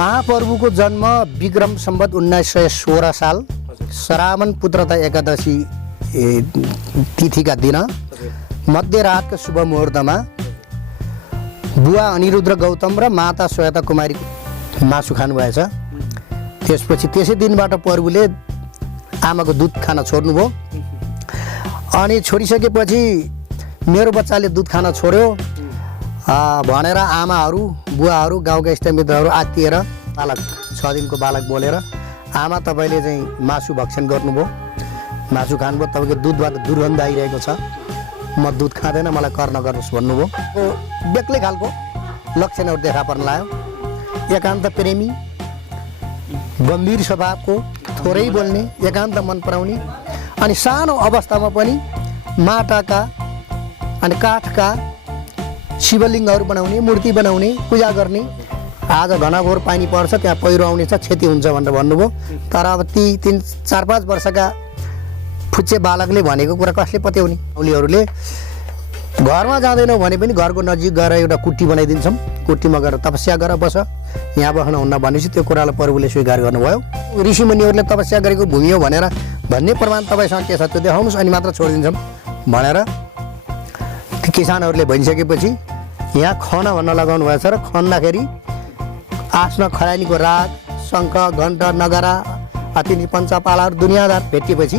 महाप्रभुको जन्म विक्रम सम्वत 1916 साल श्रावण पुत्रता एकादशी तिथिका दिन मध्यरातको शुभ मुहुर्तमा बुवा अनिरुद्ध गौतम र माता श्वेता कुमारी मासु खानुभएछ। त्यसपछि त्यसै दिनबाट प्रभुले आमाको दुध खान छोड्नुभयो। अनि छोडिसकेपछि मेरो बच्चाले दुध खान छोड्यो भनेर आमाहरू बुवाहरू गाउँका इष्टमित्रहरू आत्तिएर बालक 6 दिनको बालक बोलेर आमा तपाईँले चाहिँ मासु भक्षण गर्नुभयो, मासु खानुभयो, तपाईँको दुधबाट दुर्गन्ध आइरहेको छ, म दुध खाँदैन, मलाई कर नगर्नुहोस् भन्नुभयो। बेग्लै खालको लक्षणहरू देखा पर्न लाग्यो। एकान्त प्रेमी, गम्भीर स्वभावको, थोरै बोल्ने, एकान्त मन पराउने, अनि सानो अवस्थामा पनि माटाका अनि काठका शिवलिङ्गहरू बनाउने, मूर्ति बनाउने, पूजा गर्ने। आज घनघोर पानी पर्छ, त्यहाँ पहिरो आउनेछ, क्षति हुन्छ भनेर भन्नुभयो। तर अब ती 3-4-5 वर्षका फुच्चे बालकले भनेको कुरा कसले पत्याउने? औलीहरूले घरमा जाँदैनौ भने पनि घरको नजिक गएर एउटा कुट्टी बनाइदिन्छौँ, कुट्टीमा गएर तपस्या गरेर बस, यहाँ बस्न हुन्न भनेपछि त्यो कुरालाई प्रभुले स्वीकार गर्नुभयो। ऋषिमुनिहरूले तपस्या गरेको भूमि हो भनेर भन्ने प्रमाण तपाईँसँग के छ त्यो देखाउनुहोस्, अनि मात्र छोडिदिन्छौँ भनेर ती किसानहरूले भनिसकेपछि यहाँ खन भन्न लगाउनु भएछ र खन्दाखेरि आफ्नो खरानीको राग, शङ्ख, घण्ट, नगरा, अतिथि पञ्चपालाहरू दुनियाँदार भेटिएपछि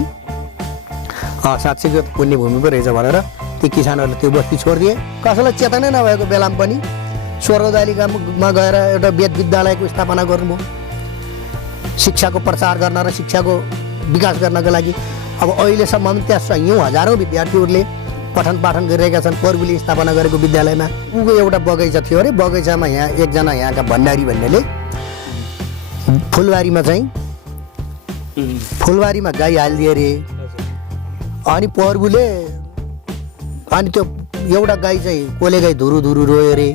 साँच्चै त्यो पुण्य भूमि पो रहेछ भनेर ती किसानहरूले त्यो बस्ती छोडिदिए। कसैलाई चेतनै नभएको बेलामा पनि स्वर्गदालिकामा गएर एउटा वेद विद्यालयको स्थापना गर्नुभयो, शिक्षाको प्रचार गर्न र शिक्षाको विकास गर्नको लागि। अब अहिलेसम्म पनि त्यहाँ हजारौँ विद्यार्थीहरूले पठन पाठन गरिरहेका छन् प्रभुले स्थापना गरेको विद्यालयमा। उनको एउटा बगैँचा थियो अरे, बगैँचामा यहाँ एकजना यहाँका भण्डारी भन्नेले फुलबारीमा चाहिँ फुलबारीमा गाई हालिदिए अरे। अनि प्रभुले अनि त्यो एउटा गाई चाहिँ कोले गाई धुरु धुरु रोयो अरे।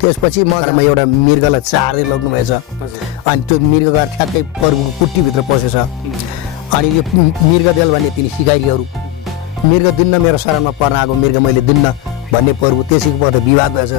त्यसपछि ममा एउटा मृगलाई चार्दै लग्नुभएछ। अनि त्यो मृग गएर ठ्याक्कै प्रभुको कुट्टीभित्र पसेछ। अनि यो मृग देल भन्ने तिनी सिकारीहरू, मृग दिन्न, मेरो शरणमा पर्न आएको मृग मैले दिन्न भन्ने प्रभु, त्यसैको पछि विवाद भएछ।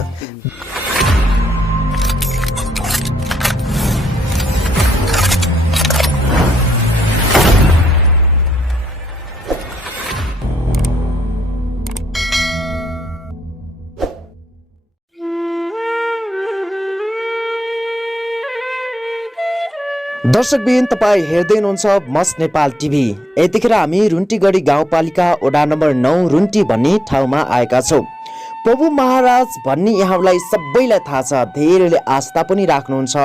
दर्शकबिन तपाईँ हेर्दै हुनुहुन्छ मस्ट नेपाल टिभी। यतिखेर हामी रुन्टीगढी गाउँपालिका वडा नम्बर 9 रुन्टी भन्ने ठाउँमा आएका छौँ। प्रभु महाराज भन्ने यहाँलाई सबैलाई थाहा छ, धेरैले आस्था पनि राख्नुहुन्छ।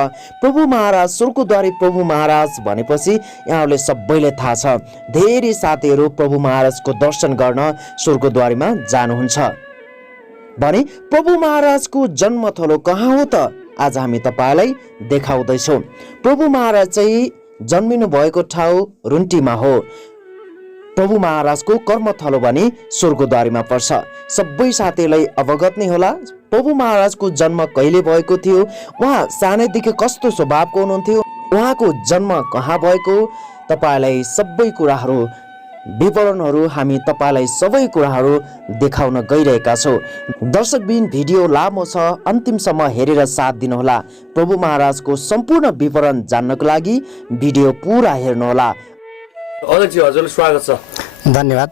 प्रभु महाराज, स्वर्गद्वारी प्रभु महाराज भनेपछि यहाँहरूले सबैलाई थाहा छ। धेरै साथीहरू प्रभु महाराजको दर्शन गर्न स्वर्गद्वारीमा जानुहुन्छ भने प्रभु महाराजको जन्मथलो कहाँ हो त? आज हामी तपाईँलाई देखाउँदैछौँ। प्रभु महाराज चाहिँ जन्मिनु भएको ठाउँ रुन्टीमा हो। प्रभु महाराजको कर्मथलो भने स्वर्गद्वारीमा पर्छ। सबै साथीहरूलाई अवगत नै होला प्रभु महाराजको जन्म कहिले भएको थियो, उहाँ सानैदेखि कस्तो स्वभावको हुनुहुन्थ्यो, उहाँको जन्म कहाँ भएको, तपाईँलाई सबै कुराहरू विवरणहरू हामी तपाईँलाई सबै कुराहरू देखाउन गइरहेका छौँ। दर्शकबिन भिडियो लामो छ, अन्तिमसम्म हेरेर साथ दिनुहोला। प्रभु महाराजको सम्पूर्ण विवरण जान्नको लागि भिडियो पुरा हेर्नुहोला। अध्यक्ष हजुरलाई स्वागत छ। धन्यवाद।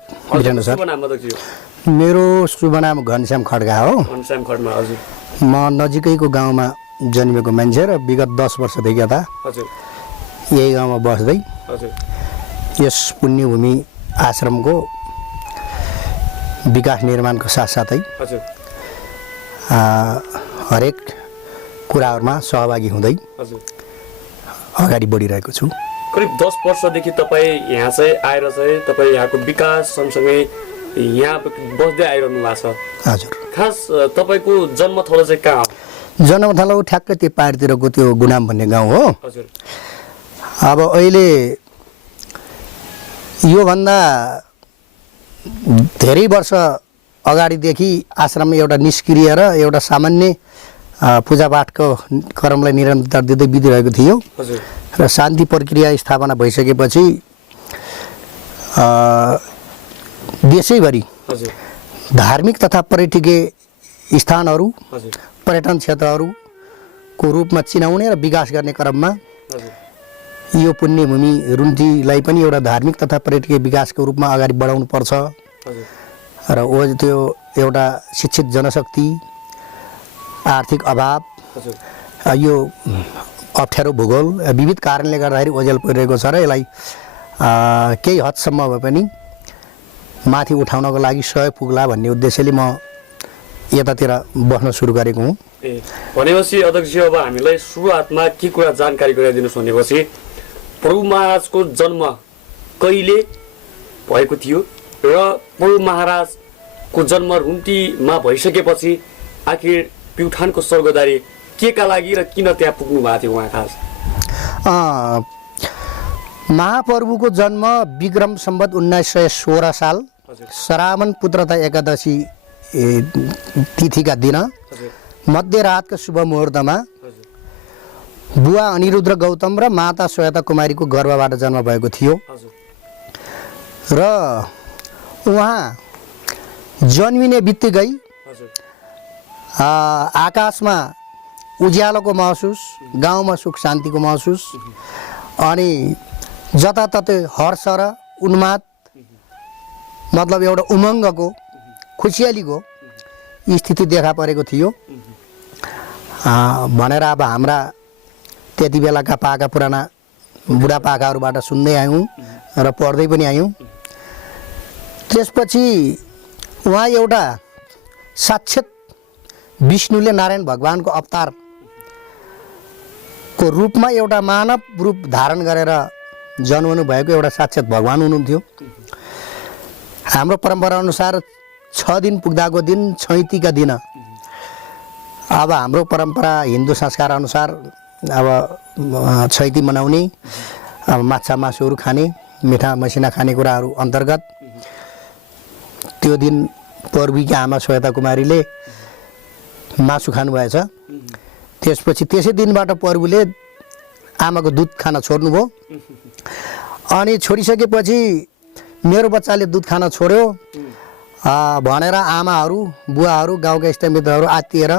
मेरो शुभ नाम घनश्याम खड्का हो। घनश्याम खड्का हजुर। म नजिकैको गाउँमा जन्मेको मान्छे र विगत 10 वर्षदेखि यता यही गाउँमा बस्दै यस पुण्यभूमि आश्रमको विकास निर्माणको साथसाथै हरेक कुराहरूमा सहभागी हुँदै अगाडि बढिरहेको छु। करिब 10 वर्षदेखि तपाईँ यहाँ चाहिँ आएर चाहिँ तपाईँ यहाँको विकास सँगसँगै यहाँ बस्दै आइरहनु भएको छ। हजुर। खास तपाईँको जन्मथलो चाहिँ कहाँ हो? जन्मथलो ठ्याक्कै त्यो पाहाडतिरको त्यो गुनाम भन्ने गाउँ हो। हजुर। अब अहिले योभन्दा धेरै वर्ष अगाडिदेखि आश्रममा एउटा निष्क्रिय र एउटा सामान्य पूजापाठको क्रमलाई निरन्तरता दिँदै बितिरहेको थियो र शान्ति प्रक्रिया स्थापना भइसकेपछि देशैभरि धार्मिक तथा पर्यटकीय स्थानहरू, पर्यटन क्षेत्रहरू को रूपमा चिनाउने र विकास गर्ने क्रममा हजुर यो पुण्यभूमि रुन्टीलाई पनि एउटा धार्मिक तथा पर्यटकीय विकासको रूपमा अगाडि बढाउनु पर्छ हजुर र ओ त्यो एउटा शिक्षित जनशक्ति आर्थिक अभाव हजुर यो अप्ठ्यारो भूगोल विविध कारणले गर्दाखेरि ओझेल परिरहेको छ र यसलाई केही हदसम्म भए पनि माथि उठाउनको लागि सहयोग पुग्ला भन्ने उद्देश्यले म यतातिर बस्न सुरु गरेको हुँ। ए भनेपछि अध्यक्षजी अब हामीलाई सुरुवातमा के कुरा जानकारी गराइदिनुहोस् भनेपछि प्रभु महाराजको जन्म कहिले भएको थियो र प्रभु महाराजको जन्म रुन्टीमा भइसकेपछि आखिर प्युठानको स्वर्गदारी के का लागि र किन त्यहाँ पुग्नु भएको थियो उहाँ खास? महाप्रभुको जन्म विक्रम सम्वत 1916 साल हजुर श्रावण पुत्रता एकादशी तिथिका दिन हजुर मध्यरातको शुभ मुहुर्तमा हजुर बुवा अनिरुद्ध गौतम र माता श्वेता कुमारीको गर्भबाट जन्म भएको थियो हजुर र उहाँ जन्मिने बित्तिकै हजुर आकाशमा उज्यालोको महसुस, गाउँमा सुख शान्तिको महसुस अनि जताततै हर्ष र उन्माद मतलब एउटा उमङ्गको खुसियालीको स्थिति देखा परेको थियो भनेर अब हाम्रा त्यति बेलाका पाका पुराना बुढापाकाहरूबाट सुन्दै आयौँ र पढ्दै पनि आयौँ। त्यसपछि उहाँ एउटा साक्षात विष्णुले नारायण भगवानको अवतारको रूपमा एउटा मानव रूप धारण गरेर जन्मनु भएको एउटा साक्षात भगवान हुनुहुन्थ्यो। हाम्रो परम्परा अनुसार 6 दिन पुग्दाको दिन छैतीका दिन अब हाम्रो परम्परा हिन्दू संस्कार अनुसार अब छैती मनाउने, अब माछा मासुहरू खाने, मिठा मसिना खानेकुराहरू अन्तर्गत त्यो दिन पर्वीकी आमा श्वेता कुमारीले मासु खानुभएछ। त्यसपछि त्यसै दिनबाट प्रभुले आमाको दुध खान छोड्नुभयो अनि छोडिसकेपछि मेरो बच्चाले दुध खान छोड्यो भनेर आमाहरू बुवाहरू गाउँका इष्टमित्रहरू आत्तिएर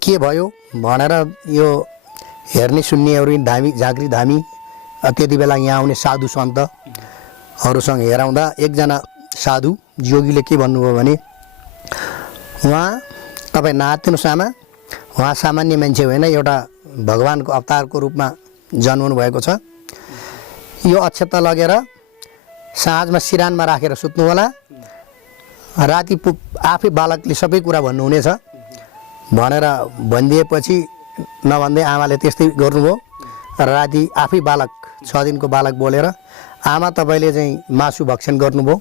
के भयो भनेर यो हेर्ने सुन्नेहरू धामी झाँक्री धामी त्यति बेला यहाँ आउने साधु सन्तहरूसँग हेराउँदा एकजना साधु जोगीले के भन्नुभयो भने उहाँ तपाईँ नआत्तिनुहोस् आमा, उहाँ सामान्य मान्छे होइन, एउटा भगवानको अवतारको रूपमा जन्मनु भएको छ। यो अक्षता लगेर साँझमा सिरानमा राखेर सुत्नु होला, राति आफै बालकले सबै कुरा भन्नुहुनेछ भनेर भनिदिएपछि नभन्दै आमाले त्यस्तै गर्नुभयो। राति आफै बालक 6 दिनको बालक बोलेर आमा तपाईँले चाहिँ मासु भक्षण गर्नुभयो,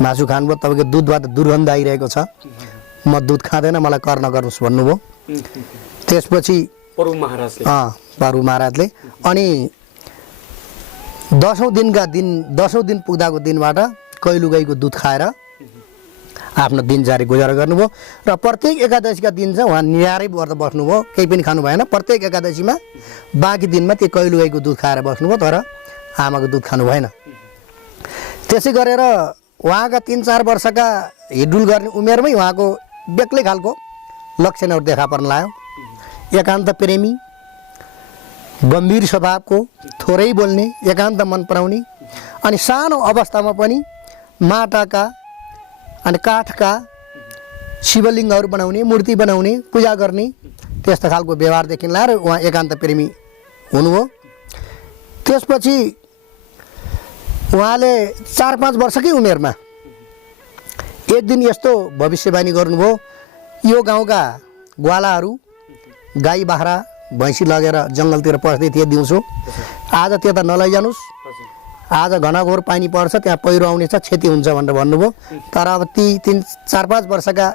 मासु खानुभयो, तपाईँको दुधबाट दुर्गन्ध आइरहेको छ, म दुध खाँदैन, मलाई कर नगर्नुहोस् भन्नुभयो। त्यसपछि प्रभु महाराजले अनि 10औं दिन पुग्दाको दिनबाट कैलु गाईको दुध खाएर आफ्नो दिनचर्या गुजारा गर्नुभयो र प्रत्येक एकादशीका दिन चाहिँ उहाँ निराहारै व्रत बस्नुभयो, केही पनि खानु भएन। प्रत्येक एकादशीमा बाँकी दिनमा त्यो कैलु गाईको दुध खाएर बस्नुभयो, तर आमाको दुध खानु भएन। त्यसै गरेर उहाँका 3-4 वर्षका हिडुल गर्ने उमेरमै उहाँको बेग्लै खालको लक्षणहरू देखा पर्न लाग्यो। एकान्त प्रेमी, गम्भीर स्वभावको, थोरै बोल्ने, एकान्त मन पराउने अनि सानो अवस्थामा पनि माटाका अनि काठका शिवलिङ्गहरू बनाउने, मूर्ति बनाउने, पूजा गर्ने त्यस्तो खालको व्यवहारदेखि लाएर उहाँ एकान्त प्रेमी हुनुभयो। त्यसपछि उहाँले 4-5 वर्षकै उमेरमा एक दिन यस्तो भविष्यवाणी गर्नुभयो, यो गाउँका ग्वालाहरू गाई बाख्रा भैँसी लगेर जङ्गलतिर पस्दै थिए दिउँसो, आज त्यता नलैजानुहोस्, आज घनघोर पानी पर्छ, त्यहाँ पहिरो आउनेछ, क्षति हुन्छ भनेर भन्नुभयो। तर अब ती 3-4-5 वर्षका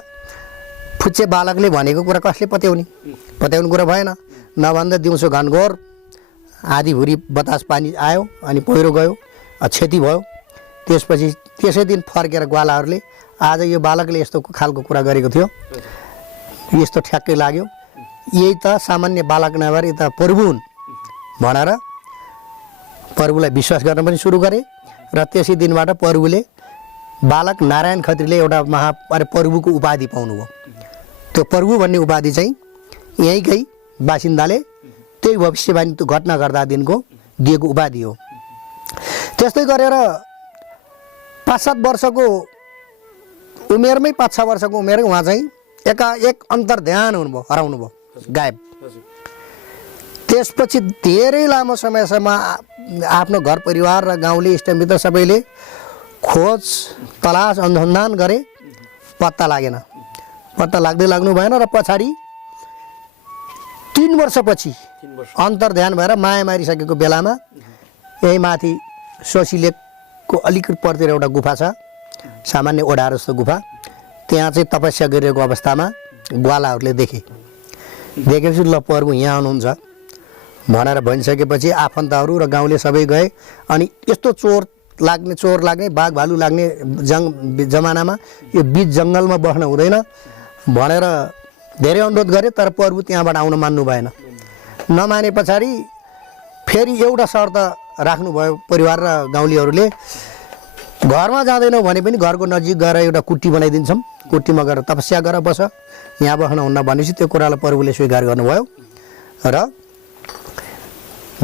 फुच्चे बालकले भनेको कुरा कसले पत्याउने कुरा भएन। नभन्दा दिउँसो घनघोर आधीभुरी बतास पानी आयो अनि पहिरो गयो, क्षति भयो। त्यसपछि त्यसै दिन फर्केर ग्वालाहरूले आज यो बालकले यस्तो खालको कुरा गरेको थियो, यस्तो ठ्याक्कै लाग्यो, यही त सामान्य बालक नभएर त प्रभु हुन् भनेर प्रभुलाई विश्वास गर्न पनि सुरु गरे। र त्यसै दिनबाट प्रभुले बालक नारायण खत्रीले एउटा प्रभुको उपाधि पाउनुभयो। त्यो प्रभु भन्ने उपाधि चाहिँ यहीँकै बासिन्दाले त्यही भविष्यवाणी त्यो घटना गर्दादेखिको दिएको उपाधि हो। त्यस्तै गरेर 5-7 वर्षको उमेरमै 5-6 वर्षको उमेरै उहाँ चाहिँ एकाएक अन्तर्ध्यान हुनुभयो, हराउनु भयो, गायब। त्यसपछि धेरै लामो समयसम्म आफ्नो घर परिवार र गाउँले इष्टमित्र सबैले खोज तलास अनुसन्धान गरे, पत्ता लागेन। पत्ता लाग्दै लाग्नु भएन र पछाडि 3 वर्षपछि अन्तर्ध्यान भएर माया मारिसकेको बेलामा यही माथि सोसी लेकको अलिकति परतिर एउटा गुफा छ, सामान्य ओढा जस्तो गुफा। त्यहाँ चाहिँ तपस्या गरिरहेको अवस्थामा ग्वालाहरूले देखेपछि ल प्रभु यहाँ आउनुहुन्छ भनेर भनिसकेपछि आफन्तहरू र गाउँले सबै गए। अनि यस्तो चोर लाग्ने बाघ भालु लाग्ने जमानामा यो बिच जङ्गलमा बस्न हुँदैन भनेर धेरै अनुरोध गरे, तर प्रभु त्यहाँबाट आउन मान्नु भएन। नमाने पछाडि फेरि एउटा शर्त राख्नुभयो परिवार र गाउँलेहरूले, घरमा जाँदैनौ भने पनि घरको नजिक गएर एउटा कुट्टी बनाइदिन्छौँ, कुट्टीमा गएर तपस्या गरेर बस, यहाँ बस्न हुन्न भनेपछि त्यो कुरालाई प्रभुले स्वीकार गर्नुभयो र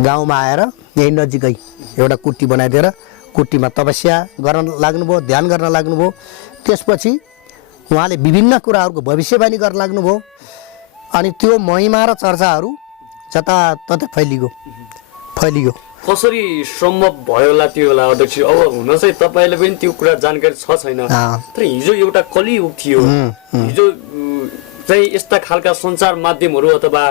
गाउँमा आएर यही नजिकै एउटा कुट्टी बनाइदिएर कुट्टीमा तपस्या गर्न लाग्नुभयो, ध्यान गर्न लाग्नुभयो। त्यसपछि उहाँले विभिन्न कुराहरूको भविष्यवाणी गर्न लाग्नुभयो। अनि त्यो महिमा र चर्चाहरू जताततै फैलियो। कसरी सम्भव भयो होला त्यो होला अध्यक्ष? अब हुन चाहिँ तपाईँले पनि त्यो कुरा जानकारी छ छैन, तर हिजो एउटा कलियुग थियो। हिजो चाहिँ यस्ता खालका सञ्चार माध्यमहरू अथवा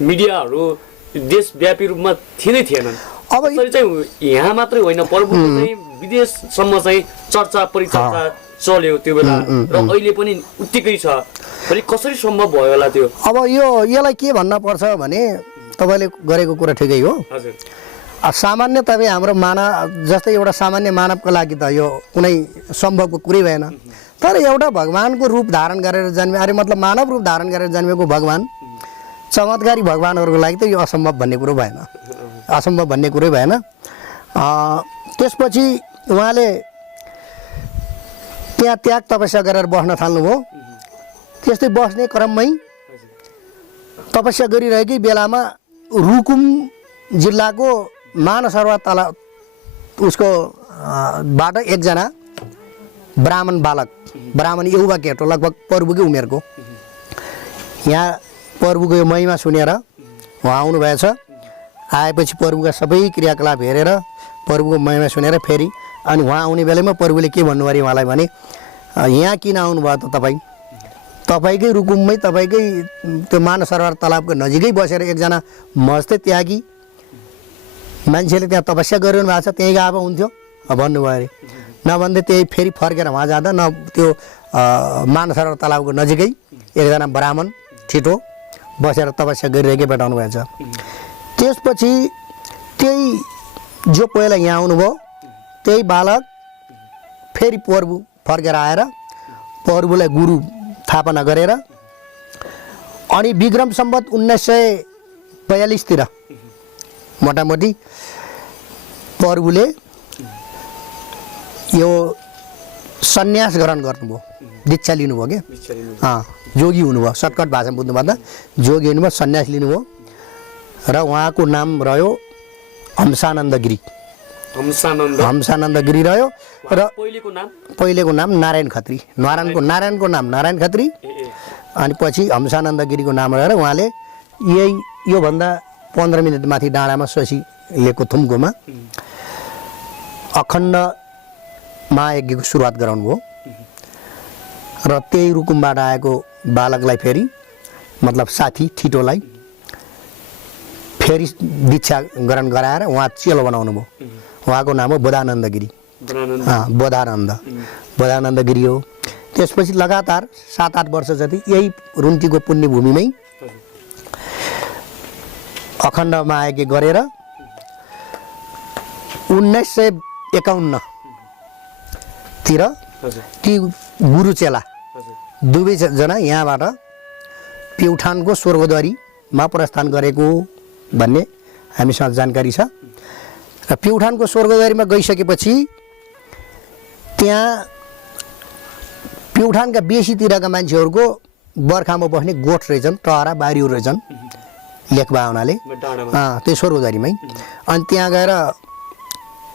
मिडियाहरू देशव्यापी रूपमा थिएनन्। अब चाहिँ यहाँ मात्रै होइन, प्रभुको चाहिँ विदेशसम्म चाहिँ चर्चा परिचर्चा चल्यो त्यो बेला र अहिले पनि उत्तिकै छ। फेरि कसरी सम्भव भयो होला त्यो? अब यसलाई के भन्न पर्छ भने तपाईँले गरेको कुरा ठिकै हो। सामान्य तपाईँ हाम्रो जस्तै एउटा सामान्य मानवको लागि त यो कुनै सम्भवको कुरै भएन। तर एउटा भगवानको रूप धारण गरेर जन्मे, अरे मतलब मानव रूप धारण गरेर जन्मेको भगवान, चमत्कारी भगवानहरूको लागि त यो असम्भव भन्ने कुरो भएन, असम्भव भन्ने कुरै भएन। त्यसपछि उहाँले त्यहाँ त्याग तपस्या गरेर बस्न थाल्नुभयो। त्यस्तै बस्ने क्रममै तपस्या गरिरहेकै बेलामा रुकुम जिल्लाको मानसरोवर तला उसको बाट एकजना ब्राह्मण युवा केटो लगभग प्रभुकै उमेरको, यहाँ प्रभुको यो महिमा सुनेर उहाँ आउनुभएछ। आएपछि प्रभुका सबै क्रियाकलाप हेरेर प्रभुको महिमा सुनेर फेरि अनि उहाँ आउने बेलामा प्रभुले के भन्नु अरे उहाँलाई भने, यहाँ किन आउनुभयो त तपाईँ? तपाईँकै रुकुममै तपाईँकै त्यो मानसरोवर तलाबको नजिकै बसेर एकजना मस्तै त्यागी मान्छेले त्यहाँ तपस्या गरिरहनु भएको छ, त्यहीँ गए हुन्थ्यो भन्नुभयो अरे। नभन्दै त्यही फेरि फर्केर उहाँ जाँदा न त्यो मानसरोवर तलाबको नजिकै एकजना ब्राह्मण छिटो बसेर तपस्या गरिरहेकै भेटाउनु भएछ। त्यसपछि त्यही जो पहिला यहाँ आउनुभयो त्यही बालक फेरि प्रभु फर्केर आएर प्रभुलाई गुरु स्थापना गरेर अनि विक्रम सम्वत 1942 मोटामोटी प्रभुले यो सन्यास ग्रहण गर्नुभयो, दीक्षा लिनुभयो क्या, जोगी हुनुभयो। सर्टकट भाषामा बुझ्नुभन्दा जोगी हुनुभयो, सन्यास लिनुभयो र उहाँको नाम रह्यो हंसानन्द गिरी रह्यो। र पहिलेको नाम नारायण खत्री, नारायणको नाम नारायण खत्री, अनि पछि हंसानन्द गिरीको नाम रहेर उहाँले योभन्दा 15 मिनट माथि डाँडामा शशी लेकको थुम्कोमा अखण्ड महायज्ञको सुरुवात गराउनुभयो। र त्यही रुकुमबाट आएको बालकलाई फेरि मतलब साथी छिटोलाई फेरि दीक्षा ग्रहण गराएर उहाँ चेलो बनाउनु भयो। उहाँको नाम हो बोधानन्द गिरी, बोधानन्द गिरी हो। त्यसपछि लगातार 7-8 वर्ष जति यही रुन्टीको पुण्यभूमिमै अखण्ड महायज्ञ गरेर 1951 तिर ती गुरु चेला दुवैजना यहाँबाट प्युठानको स्वर्गद्वारीमा प्रस्थान गरेको भन्ने हामीसँग जानकारी छ। र प्युठानको स्वर्गद्वारीमा गइसकेपछि त्यहाँ प्युठानका बेसीतिरका मान्छेहरूको बर्खामा बस्ने गोठ रहेछन्, टहरा बारीहरू रहेछन्। लेखबा हुनाले डाँडामा त्यो स्वर्गद्वारीमै। अनि त्यहाँ गएर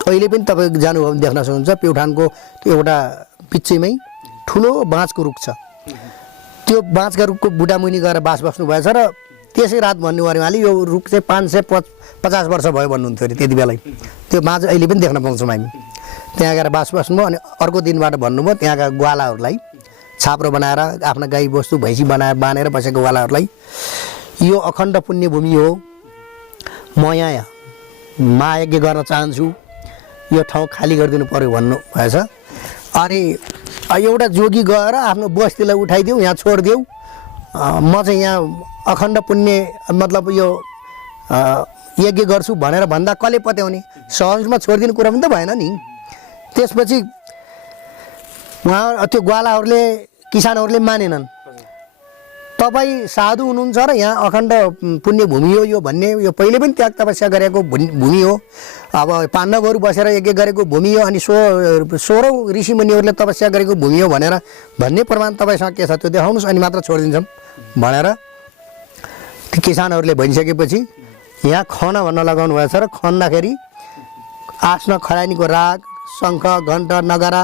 अहिले पनि तपाईँ जानुभयो भने देख्न सक्नुहुन्छ प्युठानको त्यो एउटा पिच्छैमै ठुलो बाँसको रुख छ। त्यो बाँसका रुखको बुटामुनि गएर बास बस्नु भएछ र त्यसै रात भन्नु पऱ्यो उहाँले यो रुख चाहिँ 550 वर्ष भयो भन्नुहुन्थ्यो अरे त्यति बेलै। त्यो बाँझ अहिले पनि देख्न पाउँछौँ हामी। त्यहाँ गएर बास बस्नुभयो अनि अर्को दिनबाट भन्नुभयो त्यहाँका ग्वालाहरूलाई छाप्रो बनाएर आफ्ना गाई बस्तु भैँसी बानेर बसेको ग्वालाहरूलाई यो अखण्ड पुण्यभूमि हो, म यहाँ महायज्ञ गर्न चाहन्छु, यो ठाउँ खाली गरिदिनु पर्यो भन्नु भएछ। अनि एउटा जोगी गएर आफ्नो बस्तीलाई उठाइदेऊ, यहाँ छोडिदेऊ, म चाहिँ यहाँ अखण्ड पुण्य मतलब यो यज्ञ गर्छु भनेर भन्दा कसले पत्याउने, सहजमा छोडिदिने कुरा पनि त भएन नि। त्यसपछि उहाँ त्यो ग्वालाहरूले किसानहरूले मानेनन्। तपाईँ साधु हुनुहुन्छ र यहाँ अखण्ड पुण्य भूमि हो यो भन्ने, यो पहिले पनि त्याग तपस्या गरेको भूमि हो, अब पाण्डवहरू बसेर यज्ञ गरेको भूमि हो, अनि 16 ऋषिमुनिहरूले तपस्या गरेको भूमि हो भनेर भन्ने प्रमाण तपाईँसँग के छ त्यो देखाउनुहोस् अनि मात्र छोडिदिन्छौँ भनेर ती किसानहरूले भनिसकेपछि यहाँ खन भन्न लगाउनु भएछ र खन्दाखेरि आस्न खरानीको राग, शङ्ख, घण्ट, नगरा,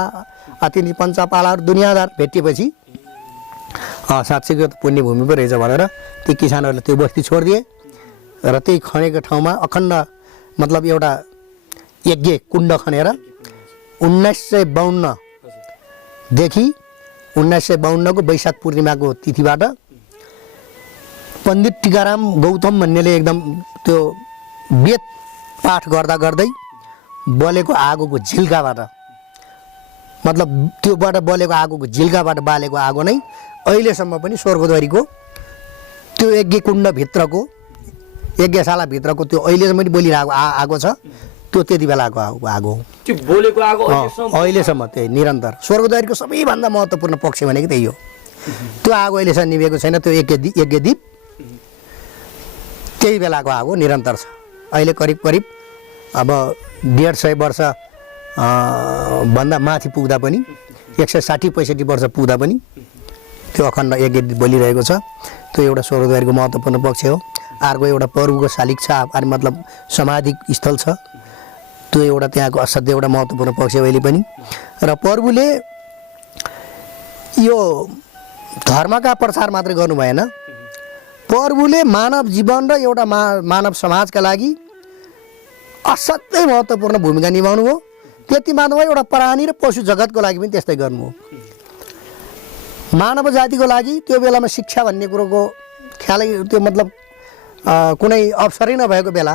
तिनी पञ्चपालाहरू दुनियाँदार भेटिएपछि साँच्चैको पुण्यभूमि पो रहेछ भनेर ती किसानहरूले त्यो बस्ती छोडिदिए र त्यही खनेको ठाउँमा अखण्ड मतलब एउटा यज्ञ कुण्ड खनेर 1952 देखि 1952 को वैशाख पूर्णिमाको तिथिबाट पण्डित टीकाराम गौतम भन्नेले एकदम त्यो वेद पाठ गर्दा गर्दै बलेको आगोको झिल्काबाट मतलब त्योबाट बलेको आगोको झिल्काबाट बालेको आगो नै अहिलेसम्म पनि स्वर्गद्वारीको त्यो यज्ञ कुण्डभित्रको यज्ञशालाभित्रको त्यो अहिलेसम्म पनि बोलिरहेको आगो छ, त्यो त्यति बेलाको आगो हो। त्यो बोलेको आगो अहिलेसम्म त्यही निरन्तर स्वर्गद्वारीको सबैभन्दा महत्त्वपूर्ण पक्ष भनेको त्यही हो। त्यो आगो अहिलेसम्म निभेको छैन, त्यो यज्ञदीप त्यही बेलाको आगो निरन्तर छ। अहिले करिब करिब अब 150 वर्ष भन्दा माथि पुग्दा पनि 160-65 वर्ष पुग्दा पनि त्यो अखण्ड यज्ञ बोलिरहेको छ। त्यो एउटा स्वर्गद्वारीको महत्त्वपूर्ण पक्ष हो। अर्को एउटा प्रभुको शालिग छ, अनि मतलब समाधि स्थल छ, त्यो एउटा त्यहाँको असाध्यै एउटा महत्त्वपूर्ण पक्ष हो अहिले पनि। र प्रभुले यो धर्मका प्रचार मात्रै गर्नु भएन, प्रभुले मानव जीवन र एउटा मानव समाजका लागि असाध्यै महत्त्वपूर्ण भूमिका निभाउनु हो। त्यति मात्र भयो, एउटा प्राणी र पशु जगतको लागि पनि त्यस्तै गर्नु हो। मानव जातिको लागि त्यो बेलामा शिक्षा भन्ने कुरोको ख्यालै त्यो मतलब कुनै अवसरै नभएको बेला,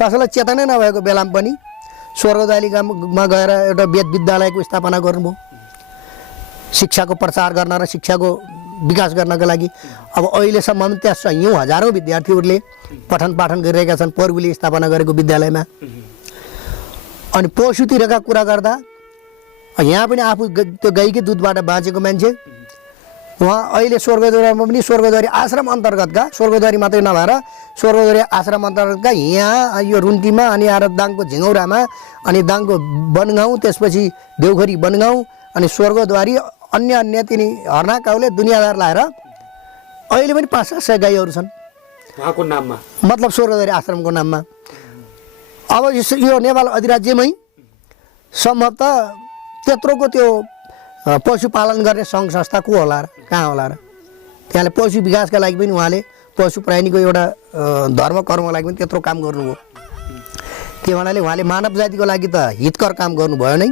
कसैलाई चेतनै नभएको बेलामा पनि स्वर्गद्वारीमा गएर एउटा वेद विद्यालयको स्थापना गर्नुभयो शिक्षाको प्रचार गर्न र शिक्षाको विकास गर्नका लागि। अब अहिलेसम्म पनि त्यहाँ सयौँ हजारौँ विद्यार्थीहरूले पठन पाठन गरिरहेका छन् प्रभुले स्थापना गरेको विद्यालयमा। अनि पशुतिरका कुरा गर्दा यहाँ पनि आफू त्यो गाईकै दुधबाट बाँचेको मान्छे उहाँ अहिले स्वर्गद्वारीमा पनि स्वर्गद्वारी आश्रम अन्तर्गतका, स्वर्गद्वारी मात्रै नभएर स्वर्गद्वारी आश्रम अन्तर्गतका यहाँ यो रुन्टीमा, अनि आएर दाङको झिङौरामा, अनि दाङको बनगाउँ, त्यसपछि देउखरी बनगाउँ, अनि स्वर्गद्वारी अन्य तिनी हर्नाकाउले दुनियाँदार लाएर अहिले पनि 500 गाईहरू छन् उहाँको नाममा, मतलब स्वर्गद्वारी आश्रमको नाममा। अब यो नेपाल अधिराज्यमै सम्भवतः त्यत्रोको त्यो पशुपालन गर्ने सङ्घ संस्था को होला र, कहाँ होला र? त्यहाँले पशु विकासका लागि पनि उहाँले पशु प्राणीको एउटा धर्म कर्मको लागि पनि त्यत्रो काम गर्नुभयो। के भन्नाले उहाँले मानव जातिको लागि त हितकर काम गर्नुभयो नै,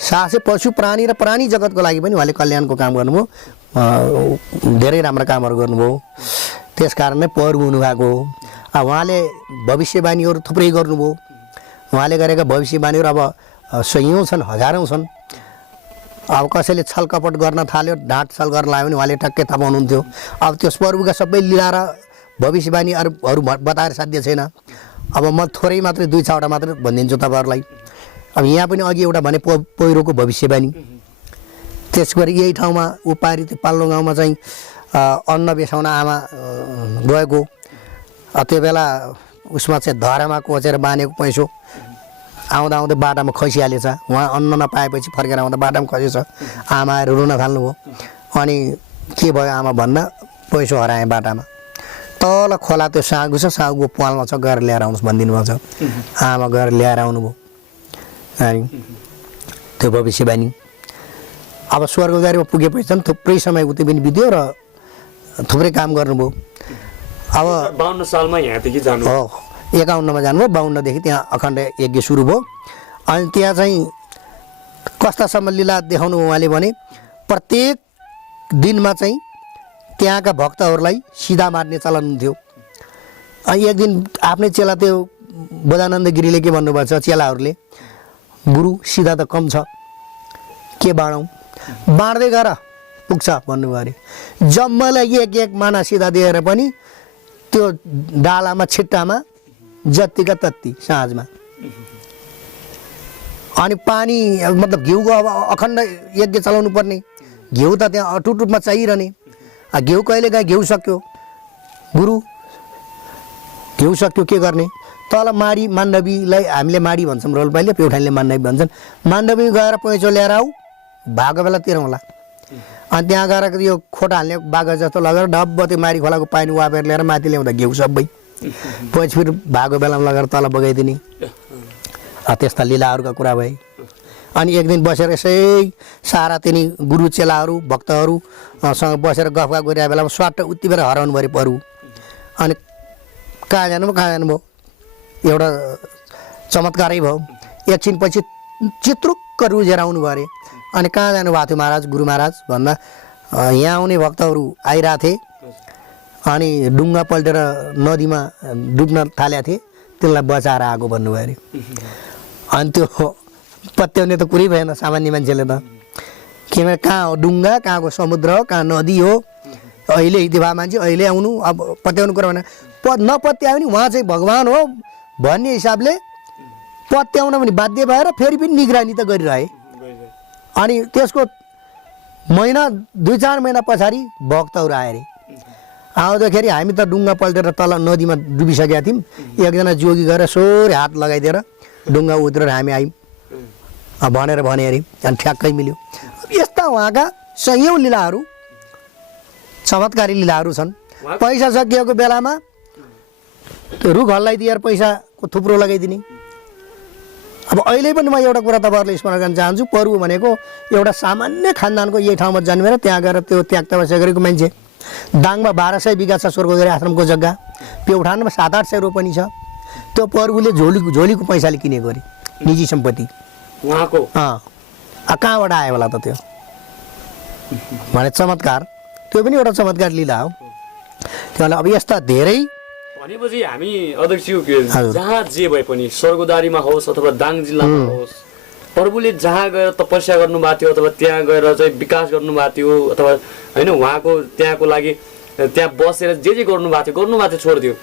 साथै पशु प्राणी र प्राणी जगतको लागि पनि उहाँले कल्याणको काम गर्नुभयो, धेरै राम्रा कामहरू गर्नुभयो। त्यस कारण नै प्रभु हुनुभएको हो। उहाँले भविष्यवाणीहरू थुप्रै गर्नुभयो। उहाँले गरेका भविष्यवाणीहरू अब सयौँ छन्, हजारौँ छन्। अब कसैले छल कपट गर्न थाल्यो, ढाँट छल गर्न लाग्यो भने उहाँले टक्कै थाहा पाउनुहुन्थ्यो। अब त्यो प्रभुका सबै लीला र भविष्यवाणीहरू बताएर साध्य छैन। अब म थोरै मात्रै 2-6वटा मात्रै भनिदिन्छु तपाईँहरूलाई। अब यहाँ पनि अघि एउटा भने पहिरोको भविष्यवाणी, त्यसको गरी यही ठाउँमा उपारी त्यो पाल्लो गाउँमा चाहिँ अन्न बेसाउन आमा गएको, त्यो बेला उसमा चाहिँ धरामा कोचेर बाँधेको पैसो आउँदा आउँदै बाटामा खसिहालेछ। उहाँ अन्न नपाएपछि फर्केर आउँदा बाटामा खसेछ। आमाहरू रुन थाल्नुभयो। अनि के भयो आमा भन्दा पैसो हराएँ बाटामा। तल खोला त्यो साँगु छ, साँगुको पालमा छ, गएर ल्याएर आउनुहोस् भनिदिनु भएको छ। आमा गएर ल्याएर आउनुभयो अनि त्यो भविष्यवाणी। अब स्वर्गद्वारीमा पुगेपछि चाहिँ थुप्रै समय उतै पनि बित्यो र थुप्रै काम गर्नुभयो। अब 52 सालमा यहाँदेखि जानु हो 51मा जानुभयो, 52देखि त्यहाँ अखण्ड यज्ञ सुरु भयो। अनि त्यहाँ चाहिँ कस्तासम्म लीला देखाउनु उहाँले भने प्रत्येक दिनमा चाहिँ त्यहाँका भक्तहरूलाई सिधा मार्ने चलन हुन्थ्यो। अनि एक दिन आफ्नै चेला त्यो बोधानन्द गिरीले के भन्नुभएको छ, चेलाहरूले गुरु सिधा त कम छ, के बाँडौँ, बाँड्दै गर पुग्छ भन्नुभयो अरे। जम्मालाई एक एक माना सिधा दिएर पनि त्यो डालामा छिट्टामा जत्तिका तत्ति साँझमा। अनि पानी मतलब घिउको अब अखण्ड यज्ञ चलाउनु पर्ने, घिउ त त्यहाँ अटुट रूपमा चाहिरहने। घिउ कहिले काहीँ घिउ सक्यो, गुरु घिउ सक्यो के गर्ने, तल माडी माण्डवीलाई हामीले माडी भन्छौँ रोल्पाले, प्युठानले माण्डवी भन्छन्। माण्डवी गएर पैँचो ल्याएर आऊ, भएको बेला तिरौँला। अनि त्यहाँ गएर यो खोटा हाल्ने बाघ जस्तो लगेर डब्ब त्यो माडी खोलाको पानी वापेर ल्याएर माथि ल्याउँदा घिउ सबै पछि फेरि भएको बेलामा लगेर तल बगाइदिने। त्यस्ता लीलाहरूका कुरा भए। अनि एक दिन बसेर यसै सारा तिनी गुरु चेलाहरू भक्तहरूसँग बसेर गफगा गरिरहेको बेलामा स्वाट उति बेर हराउनु पऱ्यो परु। अनि कहाँ जानुभयो एउटा चमत्कारै भयो। एकछिनपछि चित्रुक्क रुजेर आउनु भयो अरे। अनि कहाँ जानुभएको थियो महाराज, गुरु महाराज भन्दा यहाँ आउने भक्तहरू आइरहेको थिए, अनि डुङ्गा पल्टेर नदीमा डुब्न थालेका थिए, त्यसलाई बचाएर आएको भन्नुभयो अरे। अनि त्यो पत्याउने त कुरै भएन सामान्य मान्छेले त, किनभने कहाँ हो डुङ्गा, कहाँको समुद्र हो, कहाँ नदी हो, अहिले हिँड्दै भए मान्छे अहिले आउनु। अब पत्याउनु कुरा भने नपत्यायो भने उहाँ चाहिँ भगवान् हो भन्ने हिसाबले पत्याउन पनि बाध्य भएर फेरि पनि निगरानी त गरिरहे। अनि त्यसको महिना 2-4 महिना पछाडि भक्तहरू आए अरे। आउँदाखेरि हामी त डुङ्गा पल्टेर तल नदीमा डुबिसकेका थियौँ, एकजना जोगी गएर सोरे हात लगाइदिएर डुङ्गा उत्रेर हामी आयौँ भनेर भने अरे। अनि ठ्याक्कै मिल्यो। यस्ता उहाँका सयौँ लीलाहरू, चमत्कारी लीलाहरू छन्। पैसा सकिएको बेलामा त्यो रुख हल्लाइदिएर पैसाको थुप्रो लगाइदिने। अब अहिले पनि म एउटा कुरा तपाईँहरूलाई स्मरण गर्न चाहन्छु। परु भनेको एउटा सामान्य खानदानको यही ठाउँमा जन्मेर त्यहाँ गएर त्यो त्याग तपस्या गरेको मान्छे। दाङमा 1200 बिघा छ स्वर्गद्वारी आश्रमको जग्गा, प्युठानमा 700-800 रोपनी छ। त्यो परगुले झोलीको पैसाले किनेको अरे, निजी सम्पत्ति उहाँको। कहाँबाट आयो होला त त्यो भने चमत्कार, त्यो पनि एउटा चमत्कार लीला हो। त्यहाँले अब यस्ता धेरै भनेपछि हामी अध्यक्षज्यू जहाँ जे भए पनि स्वर्गद्वारीमा होस् अथवा दाङ जिल्लामा होस्, प्रभुले जहाँ गएर तपस्या गर्नुभएको थियो अथवा त्यहाँ गएर चाहिँ विकास गर्नुभएको थियो अथवा होइन उहाँको त्यहाँको लागि त्यहाँ बसेर जे गर्नुभएको थियो छोडिदियो।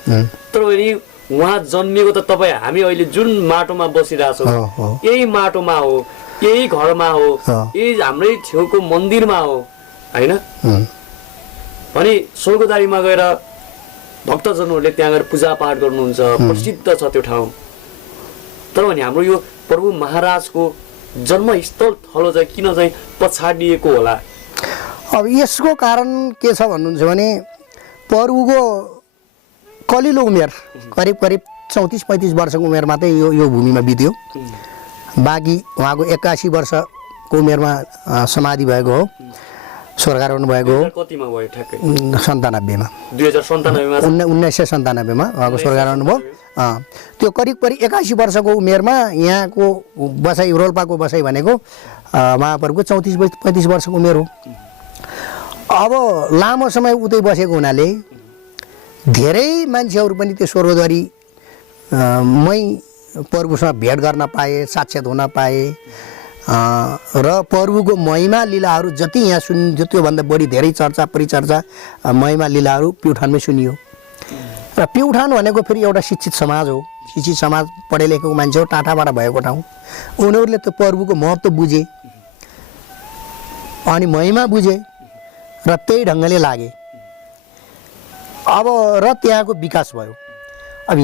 तर पनि उहाँ जन्मिएको त तपाईँ हामी अहिले जुन माटोमा बसिरहेछौँ यही माटोमा हो, यही घरमा हो, यही हाम्रै छेउको मन्दिरमा हो होइन। भने स्वर्गद्वारीमा गएर भक्तजनहरूले त्यहाँ गएर पूजापाठ गर्नुहुन्छ, प्रसिद्ध छ त्यो ठाउँ। तर भने हाम्रो यो प्रभु महाराजको जन्मस्थल थलो चाहिँ किन चाहिँ पछाडिएको होला? अब यसको कारण के छ भन्नुहुन्छ भने प्रभुको कलिलो उमेर करिब 34-35 वर्षको उमेर मात्रै यो भूमिमा बित्यो। बाँकी उहाँको 81 वर्षको उमेरमा समाधि भएको हो, स्वर्गारोहण भएको हो। कतिमा भयो ठ्याक्कै? 97मा 1997 मा उहाँको स्वर्गारोहण भयो। त्यो करिब 81 वर्षको उमेरमा यहाँको बसाइ रोल्पाको बसाइ भनेको महाप्रभुको 34-35 वर्षको उमेर हो। अब लामो समय उतै बसेको हुनाले धेरै मान्छेहरू पनि त्यो स्वर्गद्वारी मै प्रभुसँग भेट गर्न पाए, साक्षात् हुन पाए र प्रभुको महिमा लीलाहरू जति यहाँ सुनिन्थ्यो त्योभन्दा बढी धेरै चर्चा परिचर्चा महिमा लीलाहरू प्युठानमै सुनियो। र प्युठान भनेको फेरि एउटा शिक्षित समाज हो, शिक्षित समाज, पढे लेखेको मान्छे हो, टाढाबाट भएको ठाउँ। उनीहरूले त्यो प्रभुको महत्त्व बुझे अनि महिमा बुझे र त्यही ढङ्गले लागे। अब र त्यहाँको विकास भयो। अब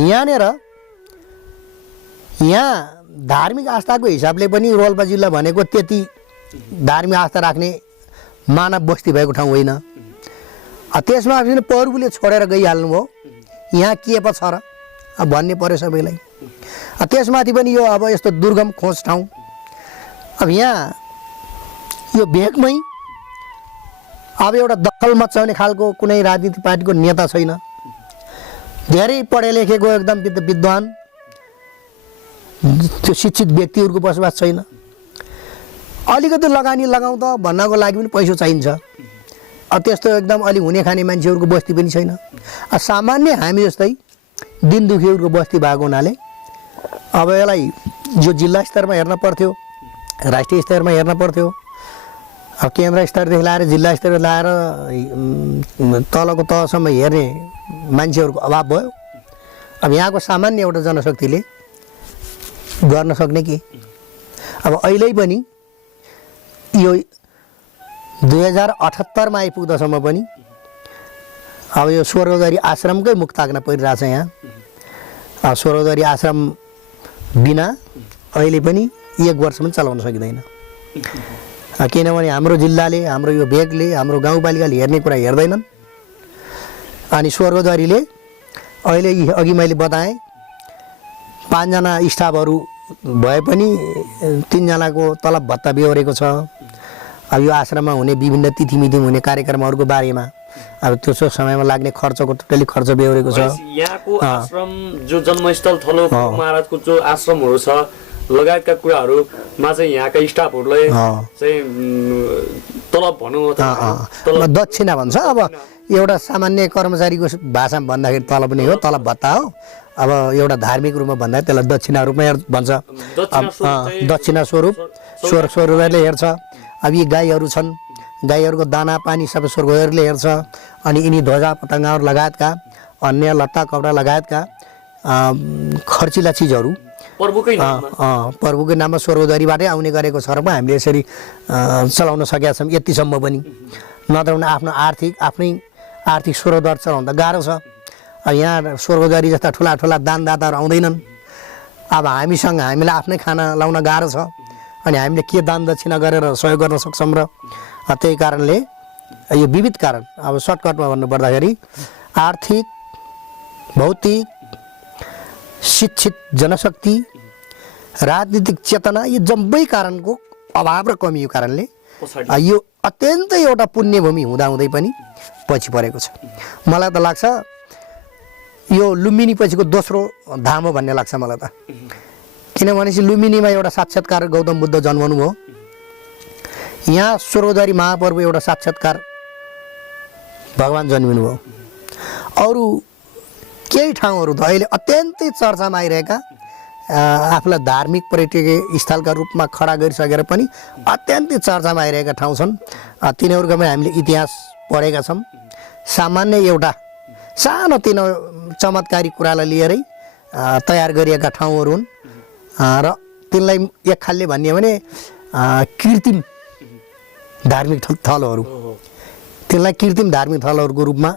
यहाँ धार्मिक आस्थाको हिसाबले पनि रोल्पा जिल्ला भनेको त्यति धार्मिक आस्था राख्ने मानव बस्ती भएको ठाउँ होइन। त्यसमा फेरि प्रभुले छोडेर गइहाल्नु भयो, यहाँ के पो छ र भन्ने पर्यो सबैलाई। त्यसमाथि पनि यो अब यस्तो दुर्गम खोज ठाउँ, अब यहाँ यो भेगमै अब एउटा दखल मचाउने खालको कुनै राजनीतिक पार्टीको नेता छैन, धेरै पढे लेखेको एकदम विद्वान त्यो शिक्षित व्यक्तिहरूको बसोबास छैन। अलिकति लगानी लगाउँ त भन्नको लागि पनि पैसा चाहिन्छ, त्यस्तो एकदम अलि हुने खाने मान्छेहरूको बस्ती पनि छैन। सामान्य हामी जस्तै दिन दुखीहरूको बस्ती भएको हुनाले अब यसलाई जो जिल्ला स्तरमा हेर्न पर्थ्यो, राष्ट्रिय स्तरमा हेर्न पर्थ्यो, अब केन्द्र स्तरदेखि लाएर जिल्ला स्तर लाएर तलको तहसम्म हेर्ने मान्छेहरूको अभाव भयो। अब यहाँको सामान्य एउटा जनशक्तिले गर्न सक्ने के? अब अहिले पनि यो 2078 मा आइपुग्दासम्म पनि अब यो स्वर्गद्वारी आश्रमकै मुख ताक्न परिरहेछ। यहाँ स्वर्गद्वारी आश्रम बिना अहिले पनि 1 वर्ष पनि चलाउन सकिँदैन, किनभने हाम्रो जिल्लाले, हाम्रो यो भेगले, हाम्रो गाउँपालिकाले हेर्ने कुरा हेर्दैनन्। अनि स्वर्गद्वारीले अहिले अघि मैले बताएँ 5 जना स्टाफहरू भए पनि 3 जनाको तलब भत्ता बेहोरेको छ। अब यो आश्रममा हुने विभिन्न तिथिमिति हुने कार्यक्रमहरूको बारेमा अब त्यो समयमा लाग्ने खर्चको टोटली खर्च बेहोरेको छ। यहाँको आश्रम जो जन्मस्थल थलो महाराजको जो आश्रमहरू छ लगायतका कुराहरूमा चाहिँ यहाँका स्टाफहरूलाई चाहिँ तलब भनौँ अथवा दक्षिणा भन्छ। अब एउटा सामान्य कर्मचारीको भाषामा भन्दाखेरि तलब नै हो, तलब भत्ता हो। अब एउटा धार्मिक रूपमा भन्दा त्यसलाई दक्षिणा रूपमा भन्छ, दक्षिणा स्वरूप स्वर्गद्वारीले हेर्छ। अब यी गाईहरू छन्, गाईहरूको दाना पानी सबै स्वर्गद्वारीले हेर्छ। अनि यिनी ध्वजा पतङ्गहरू लगायतका अन्य लत्ता कपडा लगायतका खर्चिला चिजहरू प्रभुकै नाममा स्वर्गद्वारीबाटै आउने गरेको छ र हामीले यसरी चलाउन सकेका छौँ यतिसम्म पनि। नत्र भने आफ्नो आफ्नै आर्थिक स्वर्गद्वार चलाउन त गाह्रो छ। यहाँ स्वर्गद्वारी जस्ता ठुला ठुला दानदाताहरू आउँदैनन्। अब हामीलाई आफ्नै खाना लाउन गाह्रो छ, अनि हामीले के दान दक्षिणा गरेर सहयोग गर्न सक्छौँ र? त्यही कारणले यो विविध कारण, अब सर्टकटमा भन्नुपर्दाखेरि आर्थिक, भौतिक, शिक्षित जनशक्ति, राजनीतिक चेतना, यो जम्मै कारणको अभाव र कमीको कारणले यो अत्यन्तै एउटा पुण्यभूमि हुँदाहुँदै पनि पछि परेको छ। मलाई त लाग्छ यो लुम्बिनी पछिको दोस्रो धाम हो भन्ने लाग्छ मलाई त। किनभनेपछि लुम्बिनीमा एउटा साक्षात्कार गौतम बुद्ध जन्मनु भयो, यहाँ स्वर्गद्वारी महाप्रभु एउटा साक्षात्कार भगवान् जन्मिनु भयो। अरू केही ठाउँहरू त अहिले अत्यन्तै चर्चामा आइरहेका, आफूलाई धार्मिक पर्यटकीय स्थलका रूपमा खडा गरिसकेर पनि अत्यन्तै चर्चामा आइरहेका ठाउँ छन्। तिनीहरूका पनि हामीले इतिहास पढेका छौँ। सामान्य एउटा सानो तिनो चमत्कारी कुरालाई लिएरै तयार गरिएका ठाउँहरू हुन् र तिनलाई एक खालले भन्ने भने कृत्रिम धार्मिक थलहरू, तिनलाई कृत्रिम धार्मिक थलहरूको रूपमा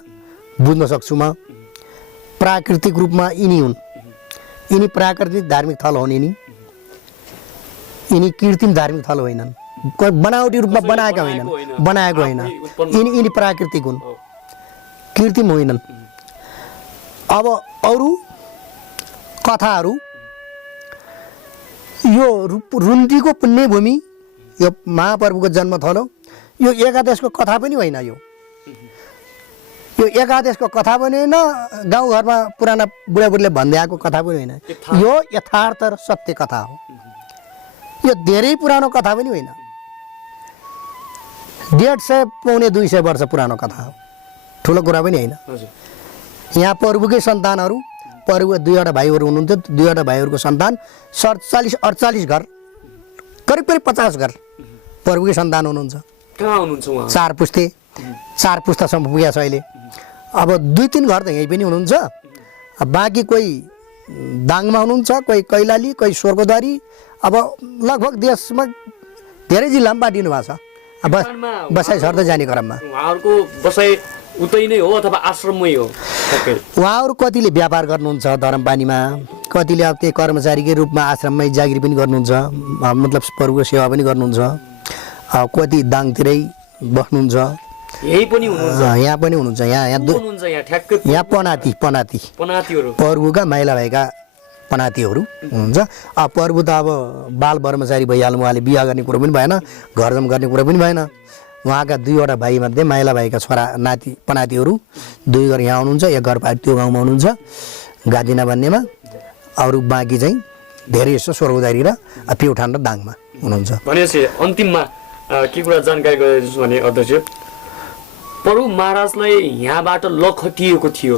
बुझ्न सक्छु म। प्राकृतिक रूपमा यिनी हुन्, यिनी प्राकृतिक धार्मिक थल हुन्, यिनी कृत्रिम धार्मिक थल होइनन्, कोही बनावटी रूपमा बनाएका होइनन्, बनाएको होइन। यिनी प्राकृतिक हुन्, कृत्रिम होइनन्। अब अरू कथाहरू, यो रुन्टीको पुण्यभूमि, यो महाप्रभुको जन्मथलो, यो एकादशको कथा पनि होइन। यो एकादशको कथा पनि होइन, गाउँघरमा पुराना बुढाबुढीले भन्दै आएको कथा पनि होइन। यो यथार्थ र सत्य कथा हो। यो धेरै पुरानो कथा पनि होइन, 150 पौने 200 वर्ष पुरानो कथा हो, ठुलो कुरा पनि होइन। यहाँ प्रभुकै सन्तानहरू, प्रभुका 2वटा भाइहरू हुनुहुन्थ्यो, 2वटा भाइहरूको सन्तान 47-48 घर, करिब 50 घर प्रभुकै सन्तान हुनुहुन्छ। कहाँ हुनुहुन्छ उहाँ? 4 पुस्तासम्म पुगेको छ अहिले। अब 2-3 घर त यहीँ पनि हुनुहुन्छ, बाँकी कोही दाङमा हुनुहुन्छ, कोही कैलाली, कोही स्वर्गद्वारी। अब लगभग देशमा धेरै जिल्लामा बाँडिनु भएको छ। बसाइ सर्दै जाने क्रममा उहाँहरूको बसाइ उतै नै हो अथवा आश्रममै हो? उहाँहरू कतिले व्यापार गर्नुहुन्छ धरमपानीमा, कतिले अब त्यही कर्मचारीकै रूपमा आश्रममै जागिर पनि गर्नुहुन्छ, मतलब प्रभुको सेवा पनि गर्नुहुन्छ, कति दाङतिरै बस्नुहुन्छ। यही पनि हुनुहुन्छ यहाँ पनि हुनुहुन्छ यहाँ को हुनुहुन्छ यहाँ ठ्याक्कै यहाँ पनाती पनातीहरू प्रभुका माइला भएका पनातीहरू हुनुहुन्छ। अब प्रभु त अब बाल ब्रह्मचारी भइहाल्नु, उहाँले बिहा गर्ने कुरो पनि भएन, घरजम गर्ने कुरो पनि भएन। उहाँका 2वटा भाइमध्ये माइला भएका छोरा नाति पनातीहरू 2 घर यहाँ हुनुहुन्छ, 1 घर त्यो गाउँमा हुनुहुन्छ गादिना भन्नेमा, अरू बाँकी चाहिँ धेरै जस्तो स्वर्गदारी र प्युठान र दाङमा हुनुहुन्छ। भनेपछि अन्तिममा के कुरा जानकारी गराइदिनुहोस् भने अध्यक्ष, प्रभु महाराजलाई यहाँबाट लखटिएको थियो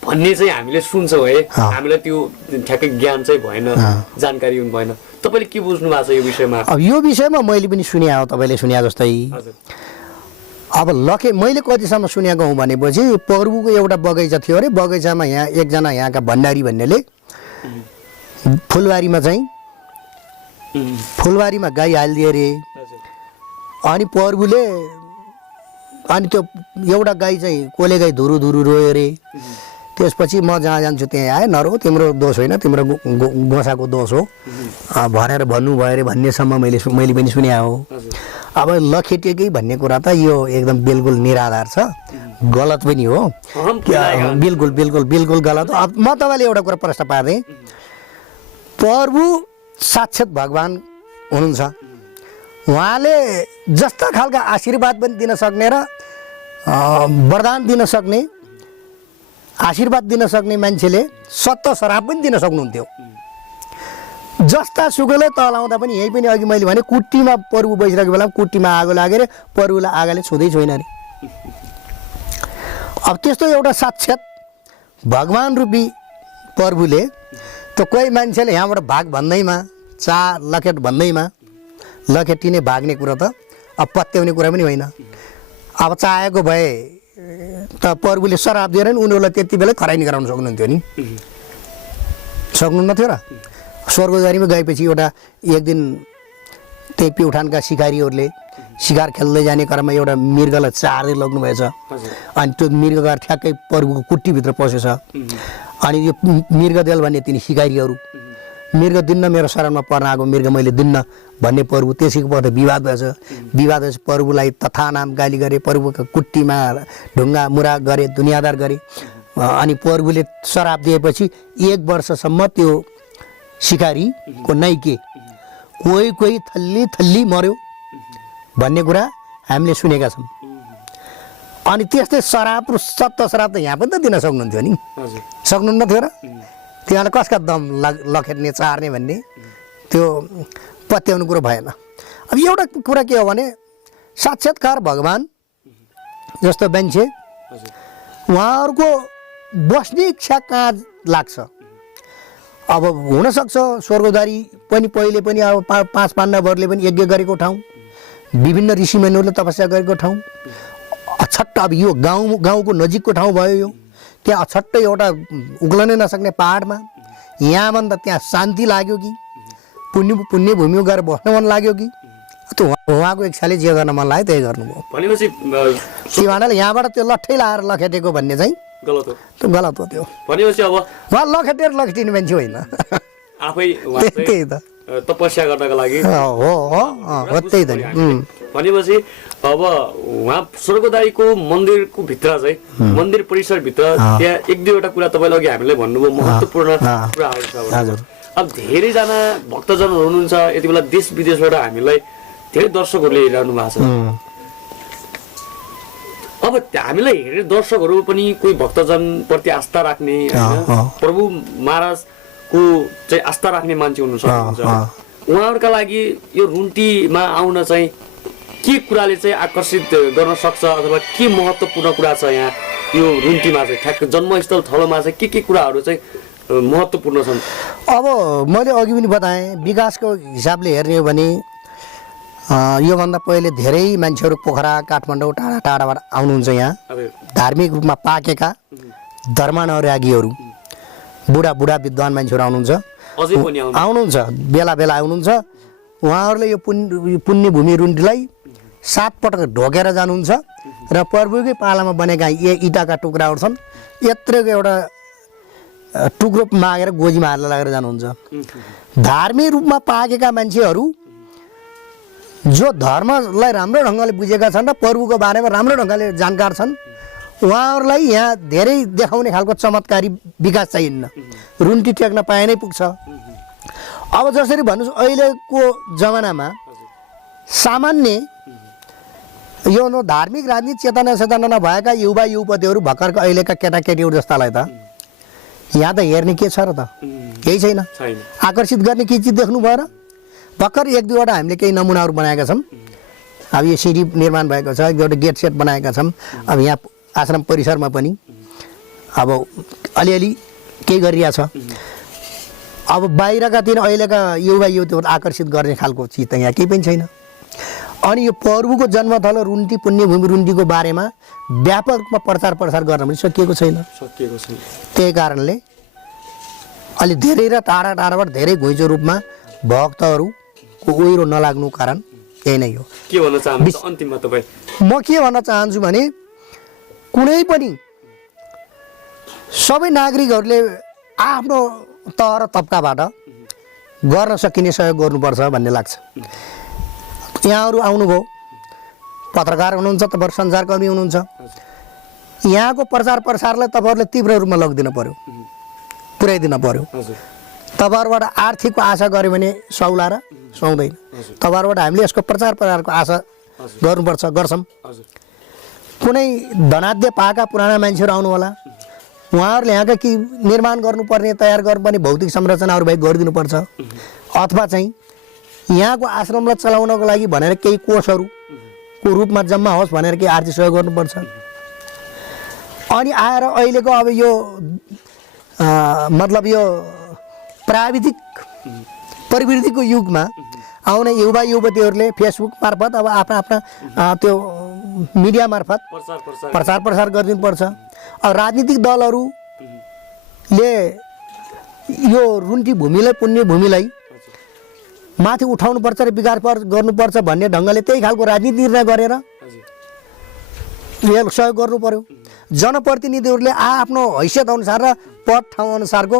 भन्ने चाहिँ हामीले सुन्छौँ है, हामीलाई त्यो ठ्याक्कै ज्ञान चाहिँ भएन, जानकारी पनि भएन। तपाईँले के बुझ्नु भएको छ यो विषयमा? अब यो विषयमा मैले पनि सुने हो, तपाईँले सुने जस्तै। अब मैले कतिसम्म सुनेको हुँ भनेपछि प्रभुको एउटा बगैँचा थियो अरे, बगैँचामा यहाँ एकजना यहाँका भण्डारी भन्नेले फुलबारीमा गाई हालिदिए अरे। अनि प्रभुले अनि त्यो एउटा गाई चाहिँ कोले गाई धुरु रोयो अरे। त्यसपछि म जहाँ जान्छु त्यहाँ आए, नरो तिम्रो दोष होइन, तिम्रो गोसाको दोष हो भनेर भन्नुभयो अरे भन्नेसम्म मैले पनि सुने हो। अब लखेटेकै भन्ने कुरा त यो एकदम बिल्कुल निराधार छ, गलत पनि हो, बिल्कुल गलत हो। अब म तपाईँले एउटा कुरा प्रश्न पार्दै, प्रभु साक्षात भगवान् हुनुहुन्छ, उहाँले जस्ता खालका आशीर्वाद पनि दिन सक्ने र वरदान दिन सक्ने, आशीर्वाद दिन सक्ने मान्छेले सत्त शराब पनि दिन सक्नुहुन्थ्यो। जस्ता सुगोले तलाउँदा पनि यही पनि अघि मैले भने कुट्टीमा प्रभु बसिरहेको बेलामा कुट्टीमा आगो लागेर प्रभुलाई आगोले छुँदै छैन अरे। अब त्यस्तो एउटा साक्षात भगवान् रूपी प्रभुले त कोही मान्छेले यहाँबाट भाग भन्दैमा, 4 लखेट भन्दैमा, लखेटिने भाग्ने कुरा त अब पत्याउने कुरा पनि होइन। अब चाहेको भए त प्रभुले श्राप दिएर नि उनीहरूलाई त्यति बेला खरानी गराउन सक्नुहुन्थ्यो नि, सक्नुहुन्न थियो र? स्वर्गद्वारीमा गएपछि एक दिन त्यही प्युठानका सिकारीहरूले सिकार खेल्दै जाने क्रममा एउटा मृगलाई चार्दै लग्नुभएछ। अनि त्यो मृग गएर ठ्याक्कै प्रभुको कुट्टीभित्र पसेछ। अनि यो मृगदेल भन्ने तिनी सिकारीहरू, मृग दिन्न, मेरो शरणमा पर्न आएको मृग मैले दिन्न भन्ने प्रभु, त्यसैको पछि विवाद भएछ। विवाद भएपछि प्रभुलाई तथा नाम गाली गरे, प्रभुको कुट्टीमा ढुङ्गा मुरा गरे, दुनियादार गरे। अनि प्रभुले श्राप दिएपछि 1 वर्षसम्म त्यो सिकारीको नाइके कोही थल्ली मर्यो भन्ने कुरा हामीले सुनेका छौँ। अनि त्यस्तै श्राप र सत्त श्राप त यहाँ पनि त दिन सक्नुहुन्थ्यो नि, सक्नुहुन्न थियो र? त्यहाँलाई कसका दम लखेट्ने चार्ने भन्ने त्यो पत्याउने कुरो भएन। अब एउटा कुरा के हो भने साक्षात्कार भगवान् जस्तो मान्छे उहाँहरूको बस्ने इच्छा कहाँ लाग्छ। अब हुनसक्छ स्वर्गद्वारी पनि पहिले पनि अब 5 पाण्डवहरूले पनि यज्ञ गरेको ठाउँ, विभिन्न ऋषिमुनिहरूले तपस्या गरेको ठाउँ, अछट्ट अब यो गाउँको नजिकको ठाउँ भयो यो। त्यहाँ अछट्टै एउटा उक्लनै नसक्ने पहाडमा यहाँभन्दा त्यहाँ शान्ति लाग्यो कि पुण्य भूमि गएर बस्न मन लाग्यो कि त्यो उहाँको इच्छाले जे गर्न मन लाग्यो त्यही गर्नुभयो। भनेपछि सिवानाले यहाँबाट त्यो लट्ठै लाएर लखेटेको भन्ने चाहिँ गलत हो, त्यो गलत हो। त्यो भनेपछि अब उहाँ लखेटिने मान्छे होइन, आफै त्यही त तपस्या गर्नको लागि हो त्यही त। भनेपछि अब उहाँ स्वर्गदायीको मन्दिरको भित्र चाहिँ मन्दिर परिसरभित्र त्यहाँ 1-2वटा कुरा तपाईँले अघि हामीलाई भन्नुभयो महत्त्वपूर्ण कुराहरू छ। अब धेरैजना भक्तजनहरू हुनुहुन्छ यति बेला देश विदेशबाट हामीलाई धेरै दर्शकहरूले हेरिरहनु भएको छ। अब हामीलाई हेरेर दर्शकहरू पनि कोही भक्तजन प्रति आस्था राख्ने प्रभु महाराजको चाहिँ आस्था राख्ने मान्छे हुनु सक्नुहुन्छ। उहाँहरूका लागि यो रुन्टीमा आउन चाहिँ के कुराले चाहिँ आकर्षित गर्न सक्छ अथवा के महत्त्वपूर्ण कुरा छ यहाँ यो रुन्टीमा चाहिँ ठ्याक्क जन्मस्थल थलोमा चाहिँ के कुराहरू चाहिँ महत्त्वपूर्ण छन्? अब मैले अघि पनि बताएँ विकासको हिसाबले हेर्ने हो भने योभन्दा पहिले धेरै मान्छेहरू पोखरा काठमाडौँ टाढाबाट आउनुहुन्छ। यहाँ धार्मिक रूपमा पाकेका धर्मानुरागीहरू बुढा विद्वान मान्छेहरू आउनुहुन्छ बेला आउनुहुन्छ। उहाँहरूले यो पुण्य भूमि रुन्टीलाई 7 पटक ढोकेर जानुहुन्छ र प्रभुकै पालामा बनेका इँटाका टुक्राहरू छन्, यत्रोको एउटा टुक्रो मागेर गोजीमा हालेर लगेर जानुहुन्छ। धार्मिक रूपमा पाकेका मान्छेहरू जो धर्मलाई राम्रो ढङ्गले बुझेका छन् र प्रभुको बारेमा राम्रो ढङ्गले जानकार छन् उहाँहरूलाई यहाँ धेरै देखाउने खालको चमत्कारी विकास चाहिन्न, रुन्टी टेक्न पाए नै पुग्छ। अब जसरी भन्नुहोस् अहिलेको जमानामा सामान्य यो धार्मिक राजनीति चेतना नभएका युवा युवतीहरू भर्खरका अहिलेका केटाकेटीहरू जस्तालाई त यहाँ त हेर्ने के छ र त? केही छैन। आकर्षित गर्ने के चिज देख्नु भयो र? भर्खर एक दुईवटा हामीले केही नमुनाहरू बनाएका छौँ। अब यो सिडी निर्माण भएको छ, एउटा गेट सेट बनाएका छौँ। अब यहाँ आश्रम परिसरमा पनि अब अलिअलि केही गरिरहेछ। अब बाहिरका तिर अहिलेका युवा युवतीहरू आकर्षित गर्ने खालको चिज त यहाँ केही पनि छैन। अनि यो प्रभुको जन्मथलो रुन्टी पुण्यभूमि रुन्टीको बारेमा व्यापक रूपमा प्रचार प्रसार गर्न पनि सकिएको छैन। त्यही कारणले अलि धेरै र टाढा टाढाबाट धेरै घुइँचो रूपमा भक्तहरूको ओहिरो नलाग्नु कारण यही नै हो। के भन्न चाहनुहुन्छ अन्तिममा तपाईँ? म के भन्न चाहन्छु भने कुनै पनि सबै नागरिकहरूले आफ्नो तह र तब्काबाट गर्न सकिने सहयोग गर्नुपर्छ भन्ने लाग्छ। यहाँहरू आउनुभयो, पत्रकार हुनुहुन्छ, तपाईँहरू सञ्चारकर्मी हुनुहुन्छ, यहाँको प्रचार प्रसारलाई तपाईँहरूले तीव्र रूपमा लगिदिनु पर्यो, पुर्याइदिनु पर्यो। तपाईँहरूबाट आर्थिकको आशा गऱ्यो भने सौला र सुहाउँदैन। तपाईँहरूबाट हामीले यसको प्रचार प्रसारको आशा गर्नुपर्छ, गर्छौँ। कुनै धनाढ्य पाएका पुराना मान्छेहरू आउनु होला, उहाँहरूले यहाँका कि निर्माण गर्नुपर्ने तयार गर्नुपर्ने भौतिक संरचनाहरू भाइ गरिदिनुपर्छ। अथवा चाहिँ यहाँको आश्रमलाई चलाउनको लागि भनेर केही कोषहरूको रूपमा जम्मा होस् भनेर केही आर्थिक सहयोग गर्नुपर्छ। अनि आएर अहिलेको अब यो मतलब यो प्राविधिक प्रविधिको युगमा आउने युवा युवतीहरूले फेसबुक मार्फत अब आफ्ना आफ्ना त्यो मिडिया मार्फत प्रचार प्रसार गरिदिनुपर्छ। अब राजनीतिक दलहरूले यो रुन्टी भूमिलाई पुण्य भूमिलाई माथि उठाउनुपर्छ र विकास गर्नुपर्छ भन्ने ढङ्गले त्यही खालको राजनीति निर्णय गरेर सहयोग गर्नु पर्यो। जनप्रतिनिधिहरूले आफ्नो हैसियत अनुसार र पद ठाउँ अनुसारको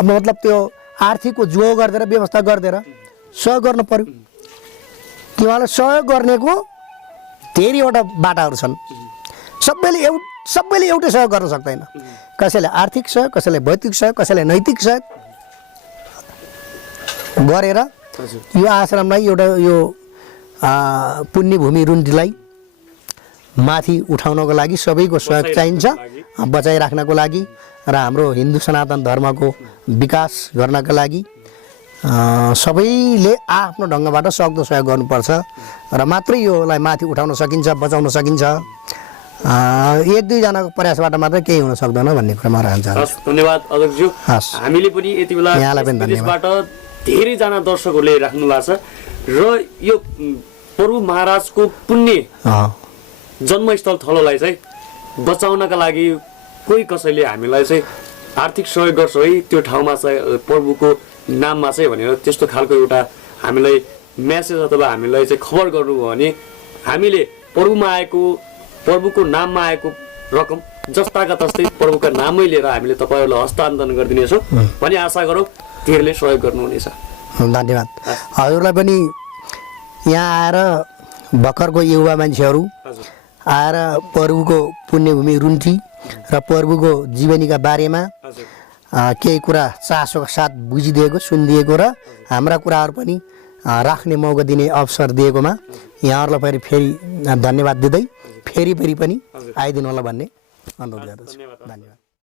मतलब त्यो आर्थिकको जुहो गरिदिएर व्यवस्था गरिदिएर सहयोग गर्नु पर्यो। तिमीहरूलाई सहयोग गर्नेको धेरैवटा बाटाहरू छन्। सबैले एउटै सहयोग गर्न सक्दैन। कसैले आर्थिक सहयोग, कसैले भौतिक सहयोग, कसैले नैतिक सहयोग गरेर यो आश्रमलाई एउटा यो पुण्यभूमि रुन्टीलाई माथि उठाउनको लागि सबैको सहयोग चाहिन्छ, बचाइराख्नको लागि र हाम्रो हिन्दू सनातन धर्मको विकास गर्नका लागि सबैले आफ्नो ढङ्गबाट सक्दो सहयोग गर्नुपर्छ र मात्रै योलाई माथि उठाउन सकिन्छ, बचाउन सकिन्छ। एक दुईजनाको प्रयासबाट मात्रै केही हुन सक्दैन भन्ने कुरामा रहन्छ। धन्यवाद अध्यक्षज्यू। हामीले पनि यति बेला विदेशबाट धेरैजना दर्शकहरूले राख्नु भएको छ र यो प्रभु महाराजको पुण्य जन्मस्थल थलोलाई चाहिँ बचाउनका लागि कोही कसैले हामीलाई चाहिँ आर्थिक सहयोग गर्छ है, त्यो ठाउँमा चाहिँ प्रभुको नाममा चाहिँ भनेर त्यस्तो खालको एउटा हामीलाई मेसेज अथवा हामीलाई चाहिँ खबर गर्नुभयो भने हामीले प्रभुको नाममा आएको रकम जस्ताका तस्तै प्रभुका नामै लिएर हामीले तपाईँहरूलाई हस्तान्तरण गरिदिनेछौँ पनि आशा गरौँ धेरैले सहयोग गर्नुहुनेछ। धन्यवाद। हजुरलाई पनि यहाँ आएर भर्खरको युवा मान्छेहरू आएर प्रभुको पुण्यभूमि रुन्टी र प्रभुको जीवनीका बारेमा केही कुरा चासोका साथ बुझिदिएको, सुनिदिएको र हाम्रा कुराहरू पनि राख्ने मौका दिने अवसर दिएकोमा यहाँहरूलाई फेरि धन्यवाद दिँदै फेरि पनि आइदिनु होला भन्ने अनुरोध गर्दछु। धन्यवाद।